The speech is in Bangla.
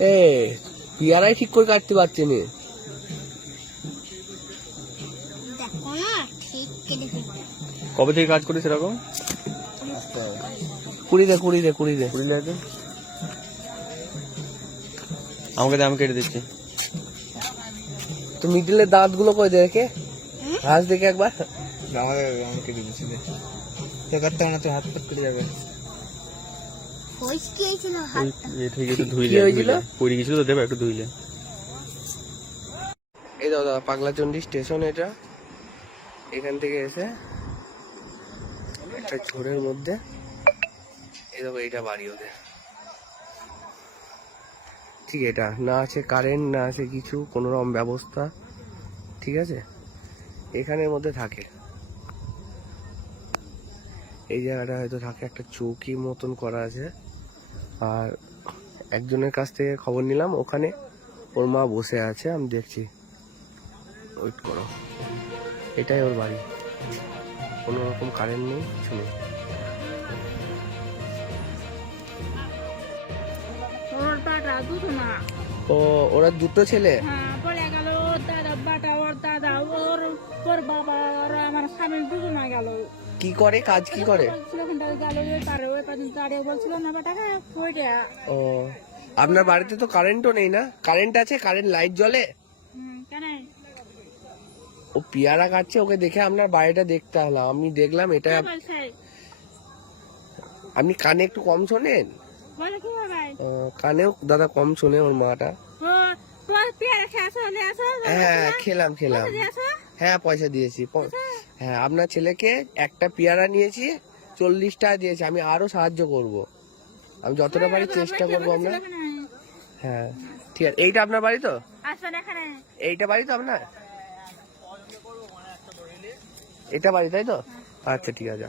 এ পিয়ারাই ঠিক করে কাটতে পারছে না। দেখো না ঠিক কেটে ফেলবে কবে থেকে কাজ করিস এরকম? কুড়ি দে কুড়ি দে কুড়ি দে। কুড়ি লাগে আমাকে দে আমি কেটে দিচ্ছি। তো মিডিলের দাঁতগুলো কই দেখে হাঁস দেখে একবার। আমাদের আমাকে দিয়েছি দে। তো করতে হবে না তো হাত পাত কেটে যাবে। এই দাদা পাগলাচন্ডী স্টেশন এটা। এখান থেকে এসে একটা ঝোড়ের মধ্যে এই দেখো এইটা বাড়ি ওদের। ঠিক এটা না আছে কারেন্ট না আছে কিছু কোনো রকম ব্যবস্থা ঠিক আছে? এখানের মধ্যে থাকে। এই জায়গাটা হয়তো থাকে একটা চৌকি মতন করা আছে। আর একজনের কাছ থেকে খবর নিলাম ওখানে ওর মা বসে আছে আমি দেখছি। ওয়েট করো। এটাই ওর বাড়ি। কোনো রকম কারেন্ট নেই কিছু নেই। ও ওরা দুটো ছেলে? হ্যাঁ দাদা বাটা ওর দাদা ওর ওর বাবা আর আমার স্বামী দুটো না গেল। কি করে? কাজ কি করে? ও আপনার বাড়িতে তো কারেন্টও নেই না? কারেন্ট আছে? কারেন্ট লাইট জ্বলে? ও পিয়ারা কাটছে ওকে দেখে আপনার বাড়িটা দেখতে হলো আমি দেখলাম এটা আপনি কানে একটু কম শোনেন? কানেও দাদা কম শোনে ওর মাটা। হ্যাঁ খেলাম খেলাম। হ্যাঁ পয়সা দিয়েছি। হ্যাঁ আপনার ছেলেকে একটা পেয়ারা নিয়েছি চল্লিশ টাকা দিয়েছি আমি আরও সাহায্য করব। আমি যতটা পারি চেষ্টা করব আপনার হ্যাঁ ঠিক আছে এইটা আপনার বাড়ি তো? এইটা বাড়ি তো আপনার? এটা বাড়ি তাই তো? আচ্ছা ঠিক আছে।